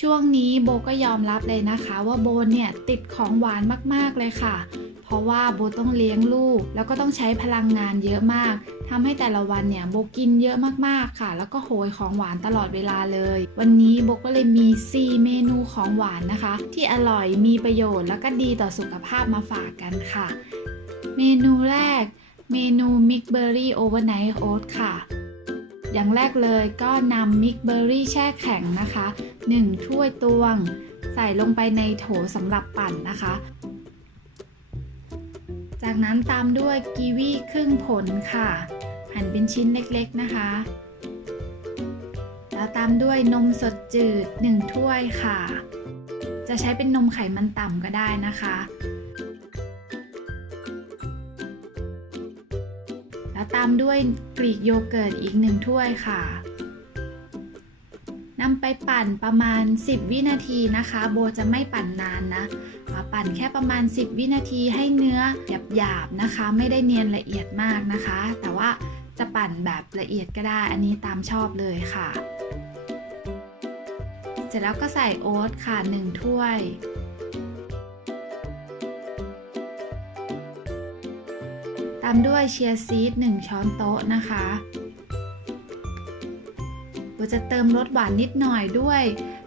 ช่วงนี้โบก็ยอมรับเลยนะคะว่าโบเนี่ยติดของหวานมากๆเลยค่ะ เพราะว่าโบต้องเลี้ยงลูก แล้วก็ต้องใช้พลังงานเยอะมากทำให้แต่ละวันเนี่ยโบกินเยอะมากๆค่ะ แล้วก็โหยของหวานตลอดเวลาเลย วันนี้โบก็เลยมี 4 เมนูของหวานนะคะ ที่อร่อยมีประโยชน์แล้วก็ดีต่อสุขภาพมาฝากกันค่ะ เมนูแรก เมนูมิกเบอร์รี่โอเวอร์ไนท์โอ๊ตค่ะ อย่างแรกเลยก็นำมิกเบอร์รี่แช่แข็งนะคะ 1 ถ้วยตวง ใส่ลงไปในโถสำหรับปั่นนะคะ จากนั้นตามด้วยกีวีครึ่งผลค่ะหั่นเป็นชิ้นเล็กๆนะคะ แล้วตามด้วยนมสดจืด 1 ถ้วยค่ะ จะใช้เป็นนมไขมันต่ำก็ได้นะคะ ตามด้วยกรีกโยเกิร์ตอีก1ถ้วยค่ะนำไปปั่นประมาณ 10 วินาทีนะคะ โบจะไม่ปั่นนานนะ ปั่นแค่ประมาณ 10 วินาทีให้เนื้อหยาบๆนะคะ ไม่ได้เนียนละเอียดมากนะคะ แต่ว่าจะปั่นแบบละเอียดก็ได้ อันนี้ตามชอบเลยค่ะ เสร็จแล้วก็ใส่โอ๊ตค่ะ 1 ถ้วย ตามด้วยเชียร์ซีด1ช้อนโต๊ะนะคะเราจะเติมรสหวานนิดหน่อยด้วย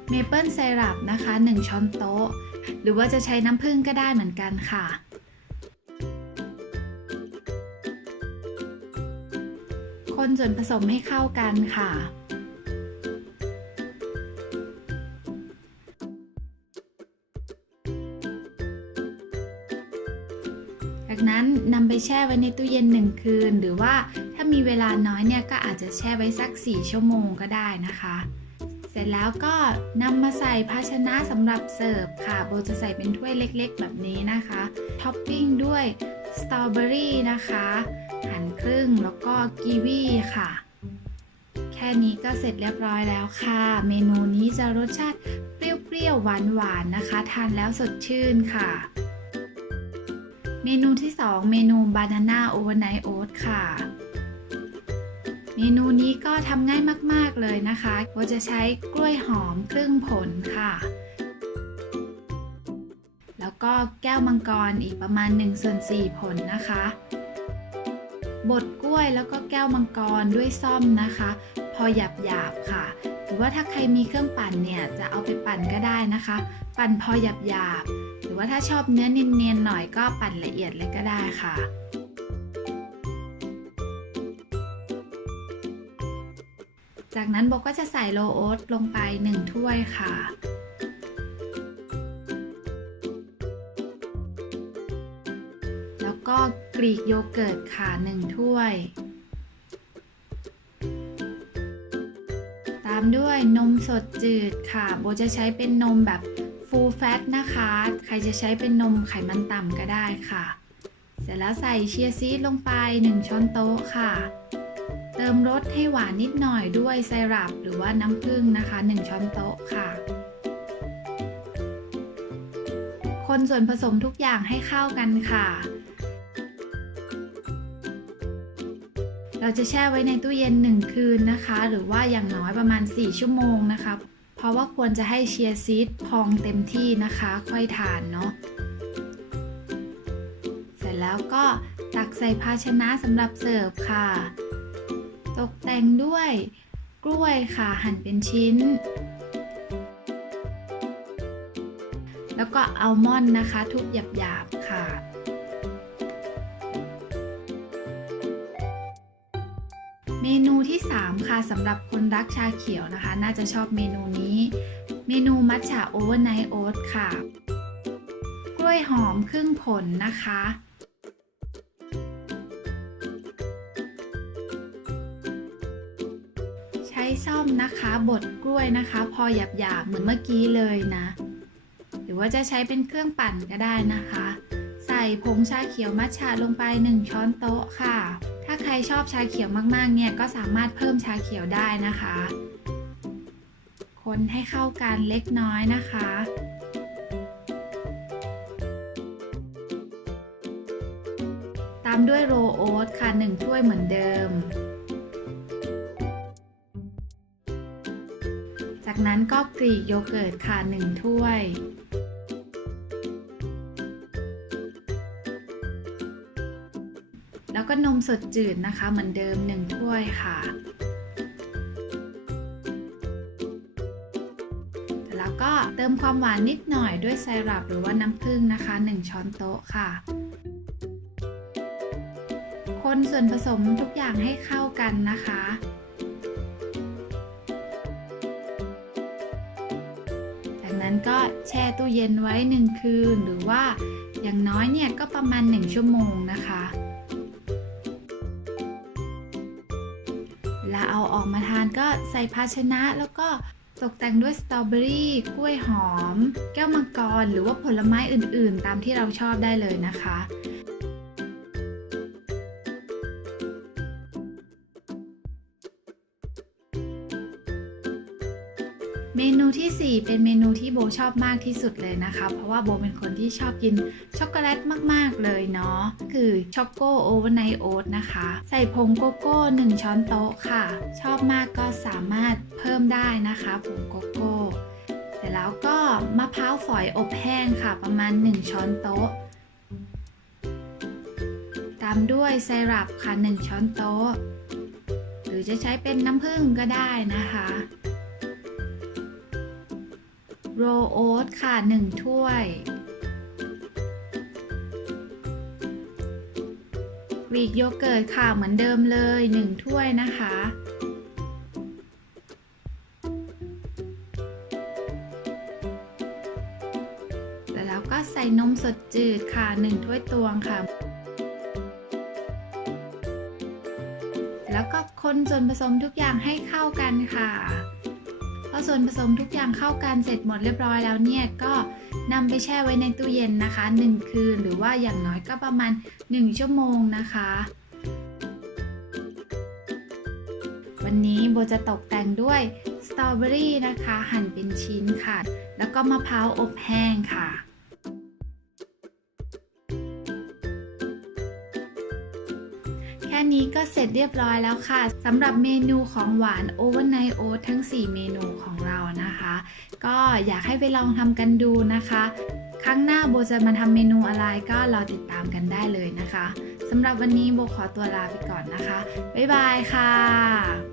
เมเปิลไซรัปนะคะ 1 ช้อนโต๊ะ หรือว่าจะใช้น้ำผึ้งก็ได้เหมือนกันค่ะ คนส่วนผสมให้เข้ากันค่ะ นั้นนำไปแช่ไว้ในตู้เย็น 1 คืน หรือว่าถ้ามีเวลาน้อยเนี่ยก็อาจจะแช่ไว้สัก 4 ชั่วโมงก็ได้นะคะ เสร็จแล้วก็นำมาใส่ภาชนะสำหรับเสิร์ฟค่ะ โบจะใส่เป็นถ้วยเล็กๆ แบบนี้นะคะ ท็อปปิ้งด้วยสตรอเบอรี่นะคะ หั่นครึ่งแล้วก็กีวีค่ะแค่นี้ก็เสร็จเรียบร้อยแล้วค่ะ เมนูนี้จะรสชาติเปรี้ยวๆหวานๆนะคะ ทานแล้วสดชื่นค่ะ เมนูที่ 2 เมนูบานาน่าโอเวอร์ไนท์โอ๊ตค่ะ เมนูนี้ก็ทำง่ายมาก ๆ เลยนะคะโบจะใช้กล้วยหอมครึ่งผลค่ะ แล้วก็แก้วมังกรอีกประมาณ1ส่วน4ผลนะคะ บดกล้วยแล้วก็แก้วมังกรด้วยซ่อมนะคะ พอหยาบๆค่ะ หรือว่าถ้าใครมีเครื่องปั่นเนี่ยจะเอาไปปั่นก็ได้นะคะ ปั่นพอหยาบๆหรือว่าถ้าชอบเนื้อเนียนๆหน่อยก็ปั่นละเอียดเลยก็ได้ค่ะจากนั้นโบก็จะใส่โลโอ๊ตลงไป 1 ถ้วยค่ะ แล้วก็กรีกโยเกิร์ตค่ะ 1 ถ้วยามด้วยนมสดจืดค่ะ โบจะใช้เป็นนมแบบฟูลแฟตนะคะ ใครจะใช้เป็นนมไขมันต่ำก็ได้ค่ะ เสร็จแล้วใส่เชียร์ซีดลงไป 1 ช้อนโต๊ะค่ะ เติมรสให้หวานนิดหน่อยด้วยไซรัปหรือว่าน้ำผึ้งนะคะ 1 ช้อนโต๊ะค่ะ คนส่วนผสมทุกอย่างให้เข้ากันค่ะ เราจะแช่ไว้ในตู้เย็น 1 คืนนะคะ หรือว่าอย่างน้อยประมาณ 4 ชั่วโมงนะคะ เพราะว่าควรจะให้เชียร์ซีดพองเต็มที่นะคะ ค่อยทานเนาะเสร็จแล้วก็ตักใส่ภาชนะสำหรับเสิร์ฟค่ะ ตกแต่งด้วยกล้วยค่ะหั่นเป็นชิ้น แล้วก็อัลมอนด์นะคะ ทุบหยาบๆค่ะ มนูที่ 3 ค่ะสำหรับคนรักชาเขียวนะคะ น่าจะชอบเมนูนี้ เมนูมัทฉะโอเวอร์ไนท์โอ๊ตค่ะ กล้วยหอมครึ่งผลนะคะ ใช้ซ่อมนะคะบดกล้วยนะคะ พอหยาบๆเหมือนเมื่อกี้เลยนะ หรือว่าจะใช้เป็นเครื่องปั่นก็ได้นะคะ ใส่ผงชาเขียวมัทฉะลงไป 1 ช้อนโต๊ะค่ะ ใครชอบชาเขียวมากๆ เนี่ยก็สามารถเพิ่มชาเขียวได้นะคะ คนให้เข้ากันเล็กน้อยนะคะ ตามด้วยโรลโอ๊ตค่ะ1ถ้วยเหมือนเดิม จากนั้นก็กรีกโยเกิร์ตค่ะ1ถ้วย นมสดจืดนะคะ เหมือนเดิม1ถ้วยค่ะ แล้วก็เติมความหวานนิดหน่อยด้วยไซรัปหรือว่าน้ำผึ้งนะคะ 1 ช้อนโต๊ะค่ะ คนส่วนผสมทุกอย่างให้เข้ากันนะคะจากนั้นก็แช่ตู้เย็นไว้ 1 คืน หรือว่าอย่างน้อยเนี่ยก็ประมาณ 1 ชั่วโมงนะคะ ใส่ภาชนะแล้วก็ตกแต่งด้วยสตรอเบอรี่กล้วยหอม แก้วมังกร หรือว่าผลไม้อื่นๆ ตามที่เราชอบได้เลยนะคะ เมนูทีสี่ 4 เป็นเมนูที่โบชอบมากที่สุดเลยนะคะ เพราะว่าโบเป็นคนที่ชอบกินช็อกโกแลตมากๆเลยเนาะคือช็อกโกโอเวอร์ไนท์โอ๊ตนะคะ ใส่ผงโกโก้ 1 ช้อนโต๊ะค่ะ ชอบมากก็สามารถเพิ่มได้นะคะผงโกโก้เสร็จแล้วก็มะพร้าวฝอยอบแห้งค่ะ ประมาณ 1 ช้อนโต๊ะ ตามด้วยไซรัปค่ะ 1 ช้อนโต๊ะ หรือจะใช้เป็นน้ำผึ้งก็ได้นะคะ โรลโอ๊ตค่ะ 1 ถ้วยกรีกโยเกิร์ตค่ะ เหมือนเดิมเลย 1 ถ้วยนะคะแล้วก็ใส่นมสดจืดค่ะ 1 ถ้วยตวงค่ะ แล้วก็คนส่วนผสมทุกอย่างให้เข้ากันค่ะ พอส่วนผสมทุกอย่างเข้ากันเสร็จหมดเรียบร้อยแล้วเนี่ยก็นำไปแช่ไว้ในตู้เย็นนะคะ 1 คืนหรือว่าอย่างน้อยก็ประมาณ 1 ชั่วโมงนะคะ วันนี้โบจะตกแต่งด้วยสตรอเบอรี่นะคะ หั่นเป็นชิ้นค่ะ แล้วก็มะพร้าวอบแห้งค่ะ นี้ก็เสร็จเรียบร้อยแล้วค่ะสำหรับเมนูของหวานโอเวอร์ไนโอทั้ง 4 เมนูของเรานะคะ ก็อยากให้ไปลองทำกันดูนะคะ ครั้งหน้าโบจะมาทำเมนูอะไรก็รอติดตามกันได้เลยนะคะสำหรับวันนี้โบขอตัวลาไปก่อนนะคะ บ๊ายบายค่ะ